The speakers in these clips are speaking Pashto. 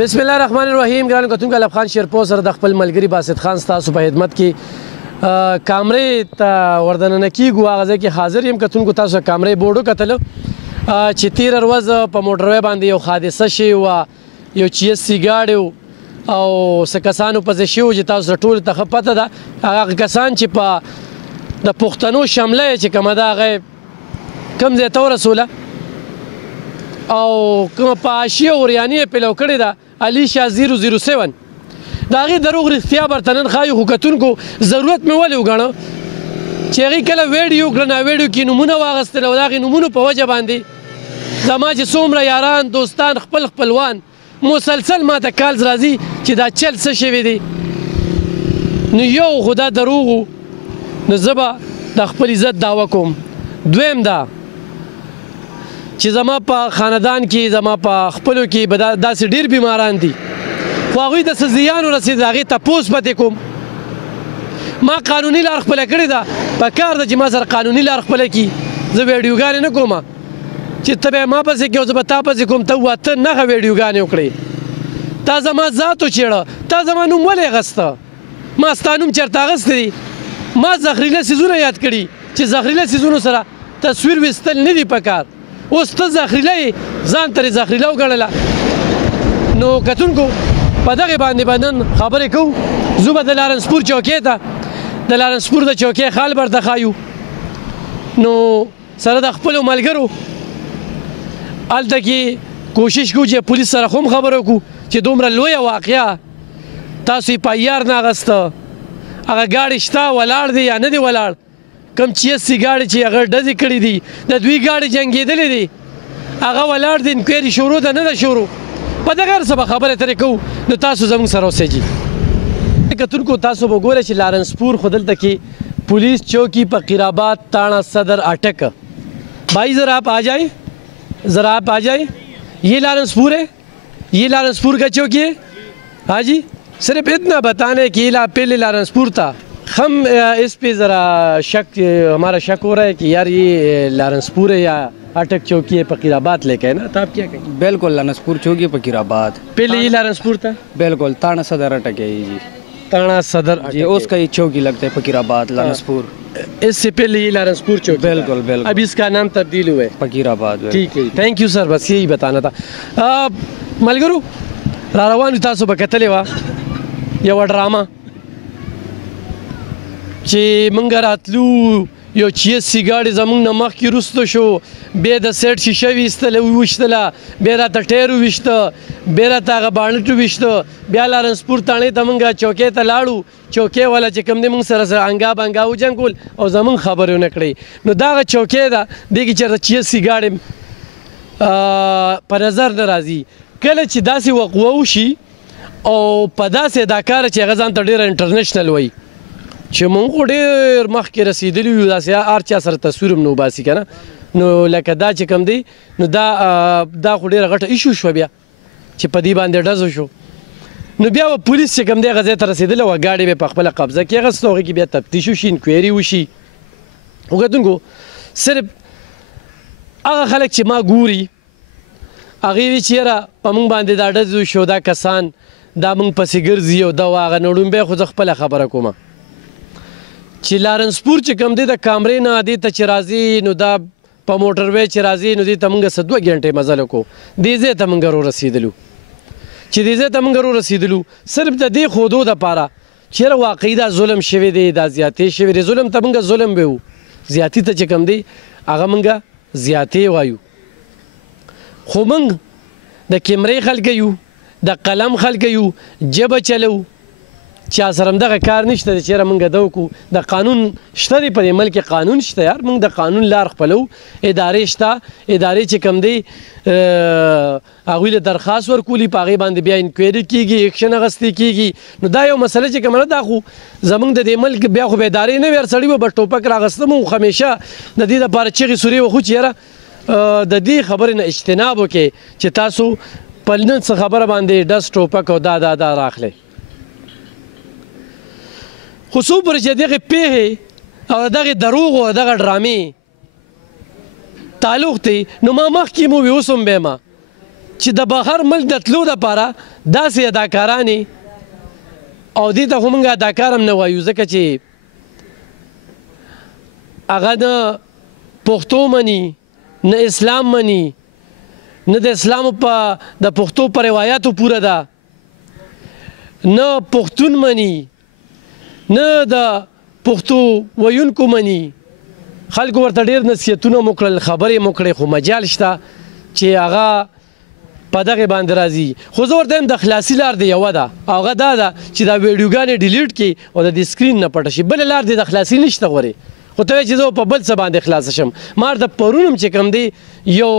بسم الله الرحمن الرحیم. ګرانو کتونکو الف خان شیرپور سره د خپل ملګري باسط خان ستاسو په خدمت کې کامرې ته وردننه کیږو. هغه ځای کې حاضر یم. کتونکو تاسو کامرې بورډ وکتلو چې تېره ورځ په موټروی باندې یو حادثه شوې وه، یو چیسي ګاډی او څه کسانو پسې شوي چې تاسو ټولو ته ښه پته ده. هغه کسان چې په د پښتنو شمله یې چې کومه ده هغه کوم ځای ته ورسوله او کومه په حاشیه اوریاني یې پیلو کړې ده علي شاه 007. د هغې دروغ رښتیا برته نن ښایو، خو کتونکو ضرورت مې ولې وګڼه چې هغې کله ویډیو کړه ناویډیو کې نومونه واخیستل او د هغې نومونو په وجه باندې زما چې څومره یاران دوستان خپل خپلوان مسلسل ما ته کالز راځي چې دا چل څه شوی دی. نو یو خو دا دروغ و، نو زه به د خپل عزت دعوه کوم. دویم دا چې زما په خاندان کې زما په خپلو کې به داسې ډېر بیماران دي، خو هغوی ته څه زیان ورسېد د هغې تپوس پتې کوم. ما قانوني لار خپله کړې ده، په کار ده چې ما سره قانوني لار خپله کړي. زه ویډیوګانې نه کوم چې ته به ما پسې کړې او زه به تا پسې کوم. ته ووایه ته نښه ویډیوګانې وکړې، تا زما ذات وچېړه، تا زما نوم ولې اخسته؟ ما ستا نوم چېرته اخیستی دی؟ ما زهریله څیزونه یاد کړي چې زهریله څیزونو سره تصویر ویستل نه دي پکار. اوس ته زهریله یې ځان ترې زهریله وګڼله. نو کتونکو په دغې باندې به نن خبرې کوو. ځو به د لارنسپور چوکۍ ته، د لارنسپور د چوکۍ خال به درته ښایو. نو سره د خپلو ملګرو هلته کې کوشش کوو چې پولیس سره خو هم خبرې وکړو چې دومره لویه واقعه تاسو یې په عیار نه اخسته. هغه ګاډي شته ولاړ دی یا نه دی ولاړ؟ کم چیسي ګاډي چې هغه ډزې کړي دي، د دوی ګاډي جنګېدلی دی، هغه ولاړ دی. انکوایري شروع ده نه ده شروع؟ په دغه هر څه به خبرې اترې کوو. نو تاسو زموږ سره اوسئ. جي کتونکو تاسو به ګورئ چې لارنسپور خو دلته کې पुलिस चौकी फकीराबाद थाना सदर अटक। भाई ज़रा आप आ जाए, ज़रा आप आ जाए। ये लारंसपुर है, ये लारंसपुर का चौकी है। हाँ जी, सिर्फ इतना बताने कि पहले लारंसपुर था। हम इस पे ज़रा शक, हमारा शक हो रहा है कि यार ये लारंसपुर है या अटक चौकी है फकीराबाद लेके, है ना? तो आप क्या कहेंगे? बिल्कुल लारंसपुर चौकी फकीराबाद। पहले ये लारंसपुर था? बिल्कुल थाना सदर अटक है जी। थाना सदर जी, उसका ये चौकी लगता है फकीराबाद लारंसपुर। इससे पहले ये लारंसपुर चौकी? बिल्कुल बिल्कुल। अब इसका नाम तब्दील हुआ है फकीराबाद। ठीक है, थैंक यू सर, बस यही बताना था। मलगरू रारवान तासो बकतले वा यव ड्रामा چې منګ راتلو یو چیسي ګاډي زمونږ نه مخکې وروسته شو، بیا د سیټ شیشه ویستله وویشتله، بیا راته ټایر وویشته، بیا راته هغه باڼټ وویشته، بیا لارنسپور تاڼې ته موږ چوکۍ ته لاړو. چوکۍ والا چې کوم دی موږ سره انګا بنګا وجنګول او زمونږ خبرې ونه کړې. نو دا هغه چوکۍ ده، دې کې چېرته چیسي ګاډي په نظر نه راځي. کله چې داسې وقوعه وشي او په داسې دا کار چې هغه ځان ته ډېره انټرنیشنل وایي چې مونږ خو ډېر مخکې رسېدلي یو، داسې هر چا سره تصویر هم نه وباسي که نه. نو لکه دا چې کوم دی نو دا خو ډېره غټه ایشو شوه بیا چې په دې باندې ډز وشو. نو بیا به پولیس چې کوم دی هغه ځای ته رسېدلی وه، ګاډي به یې په خپله قبضه کې اخیسته، هغې کې بیا تفتیش وشي، انکوایري وشي. خو کتونکو صرف هغه خلک چې ما ګوري هغې وي چې یاره په مونږ باندې دا ډز وشو، دا کسان دا مونږ پسې ګرځي او دا هغه. نو ړومبی خو زه خپله خبره کوم چې لارنسپور چې کوم دی د کامرې نه دې ته چې راځي، نو دا په موټر وی چې راځي، نو دې ته موږ څه 2 غنټې مزل وکړو. دې ځای ته موږ ورسېدلو. چې دې ځای ته موږ ورسېدلو صرف د دې ښودو دپاره چې یاره واقعي دا ظلم شوی دی، دا زیاتې شوی دی. ظلم ته موږ ظلم به وو، زیاتي ته چې کوم دی هغه موږ زیاتې وایو. خو موږ د کیمرې خلک یو، د قلم خلک یو، ژبه چلو، چا سره همدغه کار نشته دی چې یاره موږ ده وکړو. د قانون شته دی، په دې ملک کې قانون شته یار. موږ د قانون لار خپلو، ادارې شته، ادارې چې کوم دی هغوی له درخواست ورکولي، په هغې باندې بیا انکوایري کېږي، ایکشن اخیستې کېږي. نو دا یو مسله چې کومه ده، دا خو زموږ د دې ملک بیا خو به ادارې نه وي، هر سړي به ټوپک راغسته مو همیشه د دې دپاره چغې سورې وخو چې یاره د دې خبرې نه اجتناب وکړئ چې تاسو په نن څه خبره باندې ډز ټوپک او دا راخلی. خو څو پورې چې دغې پیښې او دغې دروغ او دغه ډرامې تعلق دی، نو ما مخکې مو وي، اوس هم بیم چې د بهر ملک د تلو دپاره داسې اداکارانې او دې ته خو موږ اداکار هم نه وایو ځکه چې هغه نه پښتو مني نه اسلام مني نه د اسلام په د پښتو په روایاتو پوره ده نه پښتون مني نه د پښتو ویونکو مني خلکو ورته ډېر نصیحتونه مو کړل خبرې مو کړې خو مجال شته چې هغه په دغه باندې راځي خو زه ورته وایم د خلاصي لار دی یوه ده او هغه دا ده چې دا ویډیوګانې ډیلیټ کړي او د دې سکرین نه پټه شي بله لار دی د خلاصي نشته غورې خو ته وایې چې زه په بل څه باندې خلاصه شم ما د پرون هم چې کوم دی یو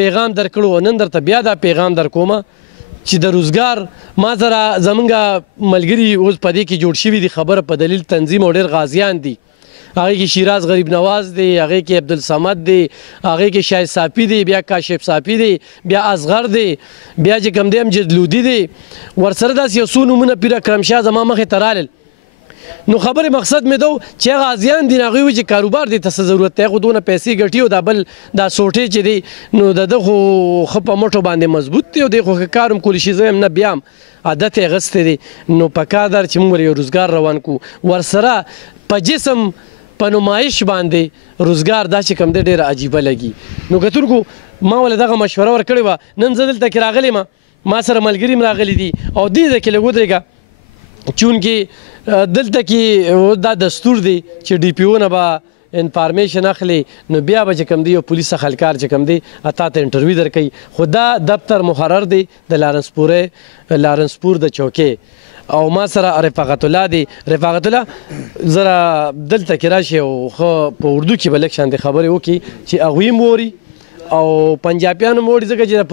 پیغام درکړو نن درته بیا دا پیغام در کومه چې د روزګار ما سره زمونږ ملګري اوس په دې کې جوړ شوي دي خبره په دلیل تنظیم او ډېر غازیان دي هغه کې شیراز غریب نواز دی هغه کې عبدالصمد دی هغه کې شاهد صافي دی بیا کاشف صافي دی بیا اصغر دی بیا چې کوم دی امجد لودي دی ورسره داسې یو څو نومونه پیر اکرم شاه زما مخې ته رالل نو خبرې مقصد مې دو چې هغه غازیان دي هغوی وایي چې کاروبار دی ته څه ضرورت دی خو دونه پیسې ګټي او دا بل دا سوټې چې دی نو د ده خو ښه په مټو باندې مضبوط دی او دی خو ښه کار هم کولی شي زه یم نه بیا هم عادت یې اخیستی دی نو پکار ده چې موږ ور یو روزګار روان کړو ورسره په جسم په نمایش باندې روزګار دا چې کوم دی ډېره عجیبه لګي نو کتونکو ما ولې دغه مشوره ورکړې وه نن زه دلته کې راغلی یم ما سره ملګري هم راغلي دي او دې ځای کې لږ ودرېږه چونکې دلته کې دا دستور دی چې ډي پي او نه به انفارمیشن اخلي نو بیا به چې کوم دی یو پولیس خلکار چې کوم دی تا ته انټرویو درکوي خو دا دفتر مقرر دی د لارنسپور د چوکۍ او ما سره رفاقت الله دی رفاقت الله زره دلته کې راشي او ښه په اردو کې به لږ شانتې خبرې وکړي چې هغوی هم ووري او پنجابیان هم وړي ځکه چې د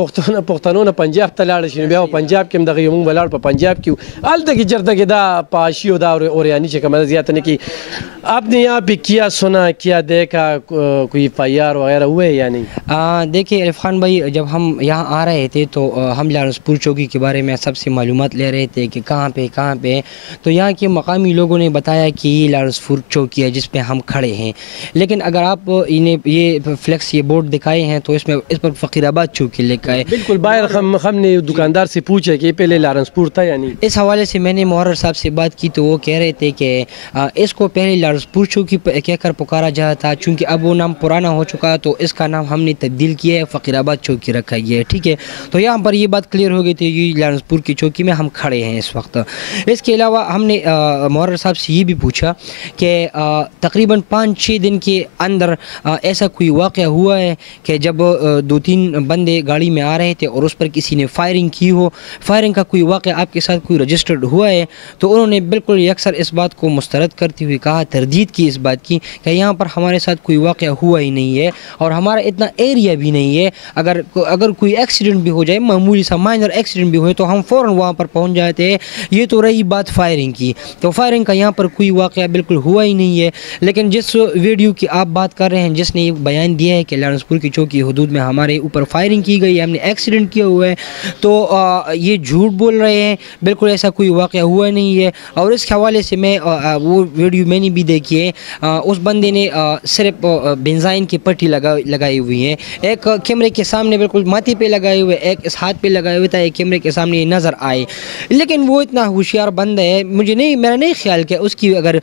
پښتنو نه پنجاب ته لاړه شي نو بیا پنجاب کې هم دغه موږ به لاړ په پنجاب کې هلته کې چېرته کې دا پاشي او دا اوریاني چې کومه زیاته نه کي آپ نے یہاں پہ کیا سنا کیا دیکھا کوئی FIR وغیرہ ہوئے یا نہیں دیکھیے عرف خان بھائی جب ہم یہاں آ رہے تھے تو ہم لارنسپور چوکی کے بارے میں سب سے معلومات لے رہے تھے کہ کہاں پہ تو یہاں کے مقامی لوگوں نے بتایا کہ یہ لارنسپور چوکی ہے جس پہ ہم کھڑے ہیں لیکن اگر آپ انہیں یہ فلیکس یہ بورڈ دکھائے ہیں تو اس پر فقیر آباد چوکی لکھا ہے بالکل باہر ہم نے دکاندار سے پوچھا کہ پہلے لارنسپور تھا یا نہیں اس حوالے سے میں نے محرر صاحب سے بات کی تو وہ کہہ رہے تھے کہ اس کو پہلے لارنسپور چوکی کہہ کر پکارا جاتا تھا چونکہ اب وہ نام پرانا ہو چکا تو اس کا نام ہم نے تبدیل کیا ہے فقیر آباد چوکی رکھا گیا ہے ٹھیک ہے تو یہاں پر یہ بات کلیئر ہو گئی تھی یہ لارنسپور کی چوکی میں ہم کھڑے ہیں اس وقت اس کے علاوہ ہم نے محرر صاحب سے یہ بھی پوچھا کہ تقریباً 5-6 دن کے اندر ایسا کوئی واقعہ ہوا ہے کہ جب 2-3 بندے گاڑی میں آ رہے تھے اور اس پر کسی نے فائرنگ کی ہو فائرنگ کا کوئی واقعہ آپ کے ساتھ کوئی رجسٹرڈ ہوا ہے تو انہوں نے بالکل یکسر اس بات کو مسترد کرتے ہوئے کہا تردید کی اس بات کی کہ یہاں پر ہمارے ساتھ کوئی واقعہ ہوا ہی نہیں ہے اور ہمارا اتنا ایریا بھی نہیں ہے اگر کوئی ایکسیڈنٹ بھی ہو جائے معمولی سا مائنر ایکسیڈنٹ بھی ہوئے تو ہم فوراً وہاں پر پہنچ جاتے ہیں یہ تو رہی بات فائرنگ کی تو فائرنگ کا یہاں پر کوئی واقعہ بالکل ہوا ہی نہیں ہے لیکن جس ویڈیو کی آپ بات کر رہے ہیں جس نے یہ بیان دیا ہے کہ لارنسپور کی چوکی حدود میں ہمارے اوپر فائرنگ کی گئی ہم نے ایکسیڈنٹ کیا ہوا ہے تو یہ جھوٹ بول رہے ہیں بالکل ایسا کوئی واقعہ ہوا نہیں ہے اور اس حوالے سے میں وہ ویڈیو میں نے بھی دیکھی ہے اس بندے نے صرف بنزائن کی پٹی لگائی ہوئی ہے ایک کیمرے کے سامنے بالکل ماتھے پہ لگائے ہوئے ایک اس ہاتھ پہ لگائے ہوئے تھا ایک کیمرے کے سامنے یہ نظر آئے لیکن وہ اتنا ہوشیار بندہ ہے میرا نہیں خیال کہ اس کی اگر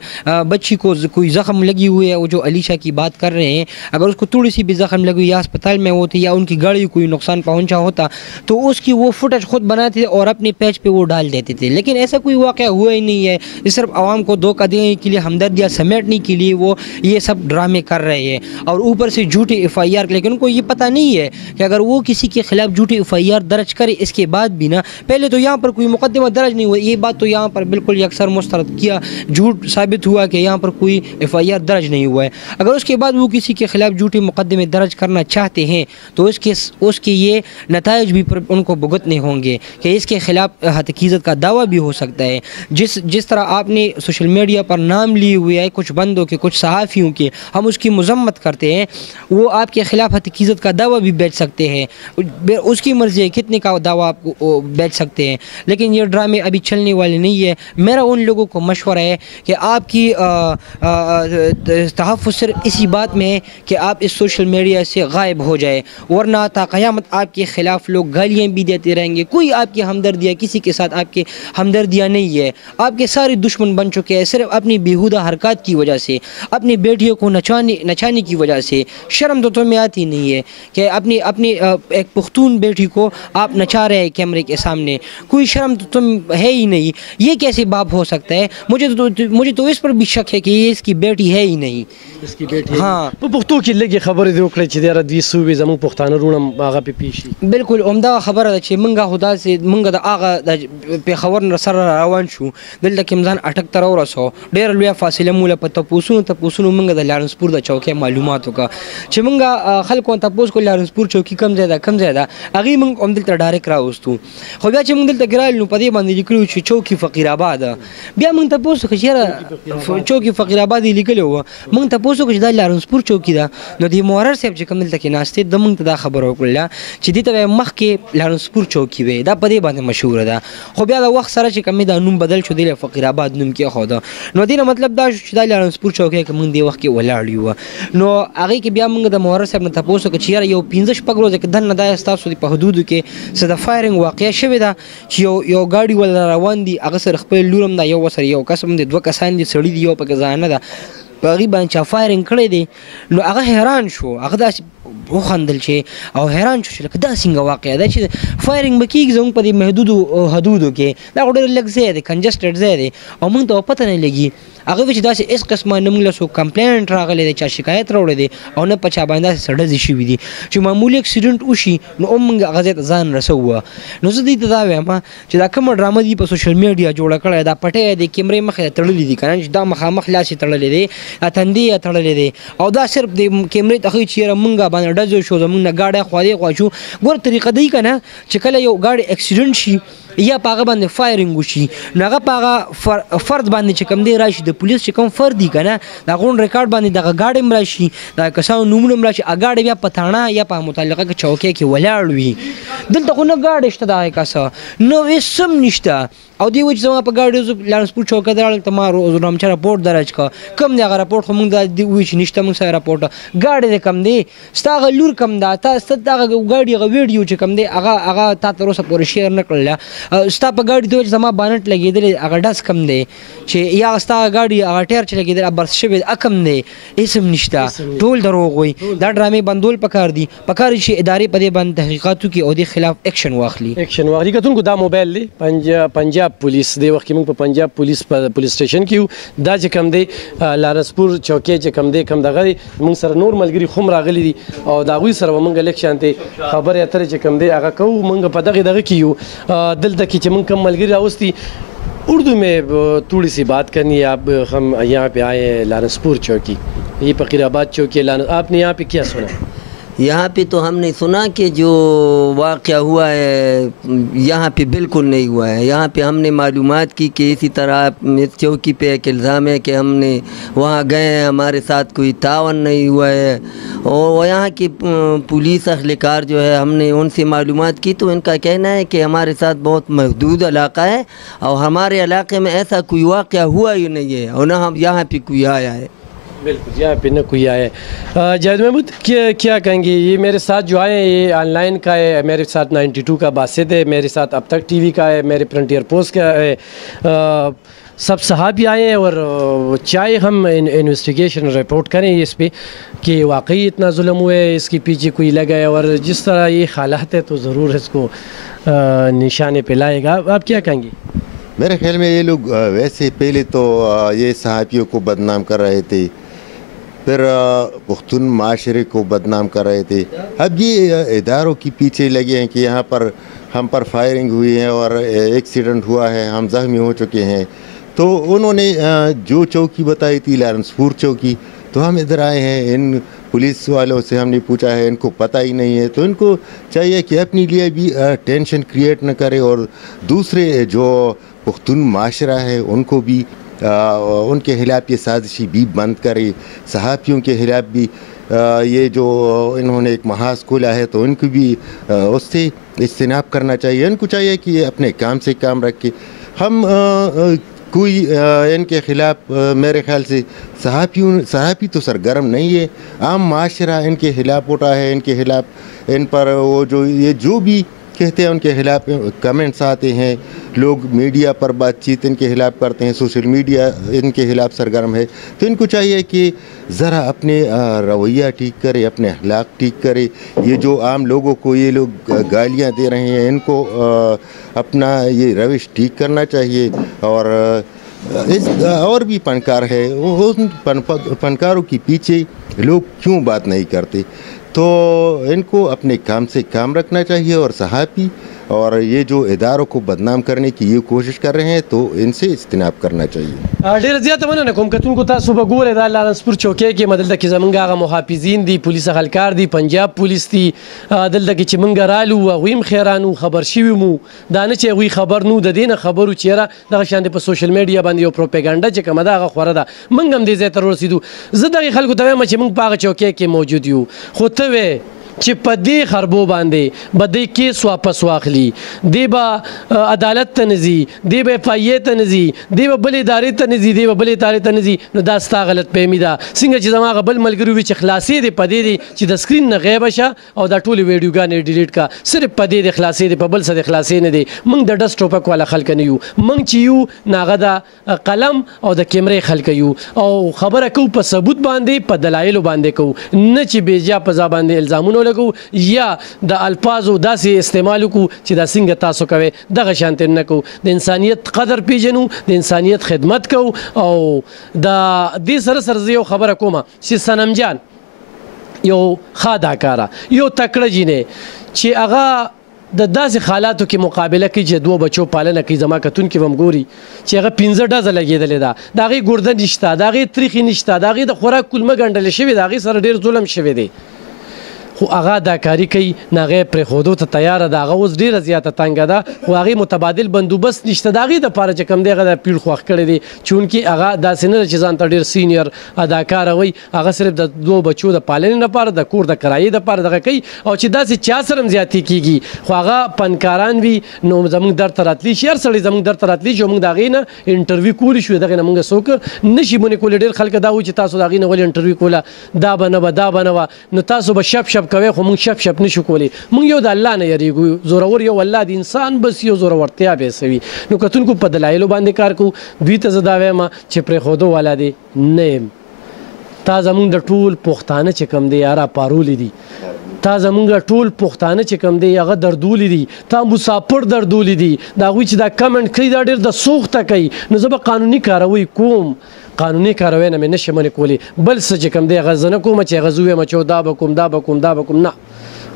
بچی کو کوئی زخم لگی ہوئی ہے وہ جو علیشہ کی بات کر رہے ہیں اگر اس کو تھوڑی سی بھی زخم لگی ہوئی یا اسپتال میں وہ تھی یا ان کی گاڑی کوئی نقصان پہنچا ہوتا تو اس کی وہ فوٹیج خود بناتے تھے اور اپنے پیج پہ وہ ڈال دیتے تھے لیکن ایسا کوئی واقعہ ہوا ہی نہیں ہے صرف عوام کو دھوکہ دینے کے لیے ہمدردیاں سمیٹنے کے لیے وہ یہ سب ڈرامے کر رہے ہیں اور اوپر سے جھوٹی FIR لیکن ان کو یہ پتہ نہیں ہے کہ اگر وہ کسی کے خلاف جھوٹی FIR درج کرے اس کے بعد بھی نا پہلے تو یہاں پر کوئی مقدمہ درج نہیں ہوا یہ بات تو یہاں پر بالکل یکسر مسترد کیا جھوٹ ثابت ہوا کہ یہاں پر کوئی FIR درج نہیں ہوا ہے اگر اس کے بعد وہ کسی کے خلاف جھوٹے مقدمے درج کرنا چاہتے ہیں تو اس کے یہ نتائج بھی ان کو بھگتنے ہوں گے کہ اس کے خلاف حقیقت کا دعویٰ بھی ہو سکتا ہے جس طرح آپ نے سوشل میڈیا پر نام لیے ہوئے ہے کچھ بندوں کے کچھ صحافیوں کے ہم اس کی مذمت کرتے ہیں وہ آپ کے خلاف حقیقت کا دعویٰ بھی بیچ سکتے ہیں اس کی مرضی ہے کتنے کا دعویٰ آپ کو بیچ سکتے ہیں لیکن یہ ڈرامے ابھی چلنے والے نہیں ہے میرا ان لوگوں کو مشورہ ہے کہ آپ کی تحفظ صرف اسی بات میں ہے کہ آپ اس سوشل میڈیا سے غائب ہو हो जाए, वरना ता क़यामत आपके ख़िलाफ़ लोग गालियाँ भी देते रहेंगे। कोई आपकी हमदर्दियाँ किसी के साथ आपकी हमदर्दियाँ नहीं है, आपके सारे दुश्मन बन चुके हैं सिर्फ अपनी बेहुदा हरकत की वजह से, अपनी बेटियों को नचाने की वजह से। शर्म तो तुम्हें आती नहीं है कि अपनी अपनी एक पुख्तून बेटी को आप नचा रहे हैं कैमरे के सामने, कोई शर्म तो तुम है ही नहीं। ये कैसे बाप हो सकता है? मुझे तो इस पर भी शक है कि ये इसकी बेटी है ही नहीं। इसकी बेटी हाँ। په پښتو کې لږه خبرې دې وکړې چې د دوی صوبې زموږ پښتانه وروڼه هغه پې پیښ شي. بالکل عمده خبره ده چې موږ د هغه د پېښور نه سره روان شو، دلته کې ځان اټک ته راورسو، ډېره لویه فاصله مو له په تپوسونو موږ د لارنسپور د چوکۍ معلومات وکړه چې موږ خلکو ته تپوس کړو لارنسپور چوکۍ کوم ځای ده هغې موږ همدلته ډایرکټ راوستو. خو بیا چې موږ دلته ګرایل نو په دې باندې لیکلي وو چې چوکۍ فقیر آباد ده. بیا موږ تپوس وکړو چې یاره چوکۍ فقیر آباد یې لیکلی وو، موږ تپوس وکړو چې دا لارنسپور چوکۍ ده. نو د مورر صاحب چې کوم دلته کې ناستې د موږ ته دا خبره وکړله چې دې ته به مخکې لارنسپور چوکۍ وې، دا په دې باندې مشهوره ده. خو بیا د وخت سره چې کوم دا نوم بدل شو، دی فقیر آباد نوم کېښوده. نو دې نه مطلب دا شو چې دا لارنسپور چوکۍ که موږ دې وخت کې ولاړ یو. نو هغې کې بیا موږ د مورر صاحب نه تپوس وکړو چې یاره یو 15-16 ورځې کې دننه دا ستاسو په حدودو کې څه د فایرنګ واقعه شوې ده چې یو ګاډي ول روان دي، هغه سره خپل لور هم ده، یو ورسره یو کس هم دی، 2 کسان دي، سړي دي، یو پکې زنانه ده، په هغې باندې چا فایرنګ کړی دی. نو هغه حیران شو، هغه داسې وخندل چې او حیران شو چې لکه دا څنګه واقعه ده چې فایرنګ به کېږي زموږ په دې محدودو حدودو کې، دا خو ډېر لږ ځای دی، کنجسټډ ځای دی او موږ ته پته نه لګي. هغه وایي چې داسې هېڅ قسمه نه موږ له څوک کمپلینټ راغلی دی، چا شکایت راوړی دی او نه په چا باندې داسې څه ډزې شوي دي چې معمولي اکسیډنټ وشي نو هم موږ هغه ځای ته ځان رسوو. نو زه دې ته دا وایم چې دا کومه ډرامه دي په سوشل میډیا جوړه کړې، دا پټۍ د کیمرې مخې ته تړلي دي که نه، چې دا مخامخ لاس یې تړلی دی، دا تندی یې تړلی دی او دا صرف د کیمرې ته ښایي چې یاره موږ باندې ډزې شو، زموږ نه ګاډی خوا دې خوا شو. ګوره طریقه دی که نه چې کله یو ګاډی اکسیډنټ شي یا په هغه باندې فایرنګ وشي نو هغه په هغه فرد باندې چې کوم دی راشي، د پولیس چې کوم فرد دی که نه، د هغه ریکارډ باندې دغه ګاډی هم راشي، د کسانو نومونه هم راشي، هغه ګاډی بیا په تاڼه یا په متعلقه چوکۍ کې ولاړ وي. دلته خو نه ګاډی شته د هغې کسه، نه هېڅ هم نشته. او دی وایي چې زما په ګاډي زه لارنسپور چوکۍ ته راغلم، ته ما روزنامچه راپورټ درج کړه. کوم دی هغه راپورټ؟ خو موږ دا وایي چې نشته موږ سره راپورټ. ګاډی دی کم دی، ستا هغه لور کم ده، تا ستا هغه ګاډي هغه ویډیو چې کم دی هغه تا تر اوسه پورې شیر نه کړله. ستا په ګاډي ته وایي چې زما بانټ لګېدلی هغه ډز کم دی چې یا ستا ګاډي هغه ټایر چې لګېدلی برس شوی کم دی، هېڅ هم نشته. ټول دروغ وایي. دا ډرامې بندول پکار دي، پکار دي چې ادارې په دې باندې تحقیقات وکړي او دې خلاف اکشن واخلي. کتونکو دا موبایل دی پنجاب پولیس دی وخت کې موږ په پنجاب پولیس سټیشن کې یو. دا چې کوم دی لارنسپور چوکۍ چې کوم دی کوم دغه موږ سره نور ملګري خو هم راغلي دي او د هغوی سره به موږ لږ شانتې خبرې اترې چې کوم دی هغه کوو. موږ په دغه کې یو دلته کې چې موږ کوم ملګري راوستي اردو میں تھوڑی سی بات کرنی ہے. آپ ہم یہاں پہ آئے ہیں لارنسپور چوکی، یہ فقیر آباد چوکی. آپ نے یہاں پہ کیا سنا؟ यहाँ पे तो हमने सुना कि जो वाक़या हुआ है यहाँ पे बिल्कुल नहीं हुआ है. यहाँ पे हमने मालूमात की कि इसी तरह इस चौकी पे एक इल्ज़ाम है कि हमने वहाँ गए हैं, हमारे साथ कोई तावन नहीं हुआ है. और यहाँ की पुलिस अहलकार जो है हमने उनसे मालूमात की तो इनका कहना है कि हमारे साथ बहुत महदूद इलाका है और हमारे इलाके में ऐसा कोई वाक़या हुआ ही नहीं है और न हम यहाँ पे कोई आया है. बिल्कुल यहाँ पे न कोई आया है. जावेद महमूद क्या कहेंगे? ये मेरे साथ जो आए हैं ये ऑनलाइन का है, मेरे साथ 92 का बासित है, मेरे साथ अब तक टीवी का है, मेरे फ्रंटियर पोस्ट का है, सब सहाबी आए हैं और चाहे हम इन्वेस्टिगेशन रिपोर्ट करें इस पे कि वाकई इतना जुल्म हुआ है, इसके पीछे कोई लगा है और जिस तरह ये हालात है तो ज़रूर इसको निशाने पे लाएगा. आप क्या कहेंगे? मेरे ख्याल में ये लोग वैसे पहले तो ये सहाफ़ियों को बदनाम कर रहे थे, फिर पुख्तून माशरे को बदनाम कर रहे थे, अब ये इदारों के पीछे लगे हैं कि यहाँ पर हम पर फायरिंग हुई है और एक्सीडेंट हुआ है, हम ज़ख्मी हो चुके हैं. तो उन्होंने जो चौकी बताई थी लॉरेंसपुर चौकी, तो हम इधर आए हैं. इन पुलिस वालों से हमने पूछा है, इनको पता ही नहीं है. तो इनको चाहिए कि अपने लिए भी टेंशन क्रिएट न करे और दूसरे जो पुख्तून माशरा है उनको भी उनके खिलाफ ये साजिशी भी बंद करे. सहाफ़ियों के खिलाफ भी ये जो इन्होंने एक महाज खोला है तो इनको भी उससे इज्तनाब करना चाहिए. इनको चाहिए कि ये अपने काम से काम रख के हम कोई इनके खिलाफ मेरे ख्याल से सहाफ़ी तो सरगर्म नहीं है। आम माशरा इनके खिलाफ उठा है, इनके खिलाफ इन पर वो जो भी कहते हैं उनके खिलाफ कमेंट्स आते हैं, लोग मीडिया पर बातचीत इनके खिलाफ करते हैं, सोशल मीडिया इनके खिलाफ सरगर्म है। तो इनको चाहिए कि ज़रा अपने रवैया ठीक करे, अपने अखलाक ठीक करे। ये जो आम लोगों को ये लोग गालियां दे रहे हैं, इनको अपना ये रविश ठीक करना चाहिए। और भी फनकार है, उन फनकारों के पीछे लोग क्यों बात नहीं करते? तो इनको अपने काम से काम रखना चाहिए और सहाफ़ी और ये जो इदारों को बदनाम करने की ये कोशिश कर रहे हैं तो इनसे इज्तनाब करना चाहिए। ډېر زیاته مننه کوم کتونکو تاسو به ګورئ دا لارنسپور چوکۍ کې دلته کې زمونږ هغه محافظین دي، پولیس خلکار دي، پنجاب پولیس دي، دلته کې چې موږ رالو هغوی هم خیران وو، خبر شوي مو، دا نه چې هغوی خبر نه وو، د دې نه خبر وو چې یاره دغه شان په سوشل میډیا باندې یو پروپیګنډه چې کومه ده هغه خوره ده. موږ هم دې ځای ته ورسېدو. زه دغې خلکو ته وایم چې موږ په هغه چوکۍ کې موجود یو، خو ته وې چې په دې خربو باندې به دې کیس واپس واخلي، دی به عدالت ته نه ځي، دی به اف آی ای ته نه ځي، دی به بلې ادارې ته نه ځي، دی به بلې ادارې ته نه ځي. نو دا ستا غلط فهمي ده. څنګه چې زما هغه بل ملګري وي چې خلاصې دې په دې دی چې د سکرین نه غیبه شه او دا ټولې ویډیوګانې ډیلیټ کا، صرف په دې د خلاصې دی، په بل څه د خلاصې نه دی. موږ د ډس ټوپک والا خلک نه یو، موږ چې یو ناغه د قلم او د کیمرې خلک یو او خبره کوو په ثبوت باندې، په دلایلو باندې کوو، نه چې بېجا په ځا باندې الزامونه ولګو یا د الفاظو داسې استعمال وکړو چې دا څنګه تاسو کوئ، دغه شانتې نه کوو. د انسانیت قدر پیژنو، د انسانیت خدمت کوو. او د دې سره سره زه یو خبره کوم چې صنم جان یو ښه اداکاره، یو تکړه جینۍ چې هغه د داسې حالاتو کې مقابله کوي چې دوه بچو پالنه کوي. زما کتونکي به هم ګوري چې هغه 15 ډزه لګېدلې ده، د هغې ګرده نشته، د هغې تریخي نشته، د هغې د خوراک کولمه ګنډلې شوې ده، هغې سره ډېر ظلم شوی دی، خو هغه اداکاري کوي، نه هغې پرېښودو ته تیاره ده. هغه اوس ډېره زیاته تنګه ده، خو هغې متبادل بندوبست نشته. د هغې دپاره چې کوم دی هغه د پیړ خوښ کړی دی، چونکې هغه داسې نه ده چې ځان ته ډېر سینیر اداکاره وایي، هغه صرف د دوه بچو د پالنې لپاره، د کور د کرایې دپاره دغه کوي. او چې داسې چا سره هم زیاتې کېږي خو هغه فنکاران وي نو زموږ در ته راتلی شي، هر سړی زموږ در ته راتلی شي او موږ د هغې نه انټرویو کولی شو. دغې نه موږ څوک نه شي بونې کولی. ډېر خلک دا وایي چې تاسو د هغې نه ولې انټرویو کوله، دا به نه وه، دا به نه وه. نو تاسو به شپ شپ کوئ خو موږ شپ شپ نشو کولی. موږ یو د الله نه یریږو، زورور یو الله د انسان بس یو زورورتیا به سوي. نو کتونکو په دلایلو باندې کار کوو. دوی ته زه دا وایم چې پرېښودو والا دی نه یم. تا زمونږ د ټول پښتانه چې کوم دی یاره پارولی دي، تا زمونږ ټول پښتانه چې کوم دی هغه دردولی دي، تا مسافر دردولی دي. د هغوی چې دا کمنټ کوي دا ډېر د سوخته کوي. نو زه به قانوني کاروی کوم، قانوني کاروی نه مې نشم منې کولی. بل څه چې کوم دی هغه زه نه کوم چې هغه زه ووایم چې دا به کوم، دا به کوم، دا به کوم، نه،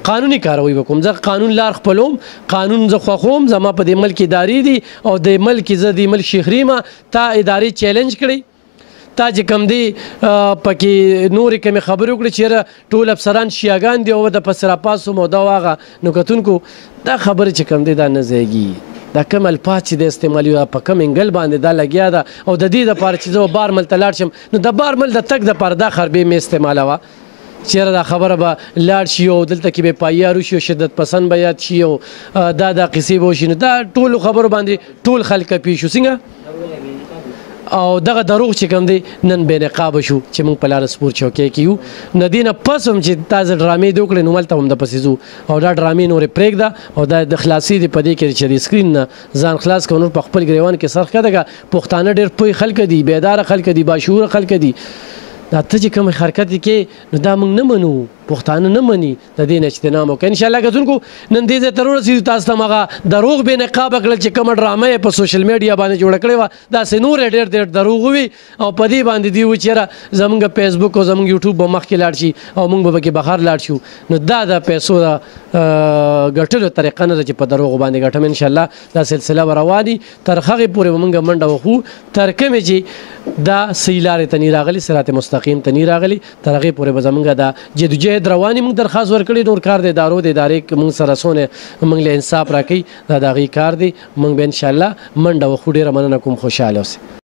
قانوني کاروي وکوم. زه قانون لار خپلوم، قانون زه خوښوم. زما په دې ملک ادارې دي او د ملک زه د ملک شیخري ما تا ادارې چیلنج کړی، تا چې کوم دی پکې نورې کومې خبرې وکړې چې یاره ټول افسران شیعګان دي او د پسې راپاڅوم او دا واغه. نو کتونکو دا خبرې چې کوم دی دا نه ځایږي. دا کم الفاظ چې د استعمالي په کم انګل باندې دا لګیا ده. او د دې دپاره چې زه بارمل ته لاړ شم نو د بارمل د تګ دپاره دا خربې مې استعمالوه چیرې دا خبره به لاړ شي او دلته کې به پایار وشي او شدت پسند به یاد شي او دا قصې به وشي. نو دا ټولو خبرو باندې ټول خلک پوه شو څنګه. او دغه دروغ چې کوم دی نن بې نقابه شو چې موږ په لارنسپور چوکۍ کې یو. نه دې نه پس هم چې تازه ډرامې دې وکړې نو هلته هم دپسې ځو او دا ډرامې نورې پرېږده او دا د خلاصي دې په دې کې چې د سکرین نه ځان خلاص کړه. نور په خپل ګریوان کې سر ښکته کړه. پښتانه ډېر پوه خلک دي، بیداره خلک دي، باشعوره خلک دي. دا ته چې کوم حرکت کې نو دا موږ نه منو، پښتانه نه مني، د دې نه اجتناب وکړه. انشاءالله کتونکو نن دې ځای ته ورسېدو. تاسو ته هغه دروغ بې نقابه کړل چې کومه ډرامه یې په سوشل میډیا باندې جوړه کړې وه، داسې نور یې ډېر ډېر دروغ وي او په دې باندې دوی وایي چې یاره زموږ فیسبوک او زموږ یوټیوب به مخکې لاړ شي او موږ به پکې بهر لاړ شو. نو دا د پیسو د ګټلو طریقه نه ده چې په دروغو باندې ګټم. انشاءالله دا سلسله به رواني تر هغې پورې به موږ منډه وخو تر کومې چې دا صحیح لارې ته نه راغلي، صراط مستقیم ته نه راغلي، تر هغې پورې به زموږ دا جدوجهد رواني. موږ درخواست ورکړی نور کار د ادارو د ادارې موږ سره څونه موږ له انصاف راکوي دا د هغې کار دی. موږ به انشاءالله منډه وخو. ډېره مننه کوم، خوشحاله اوسئ.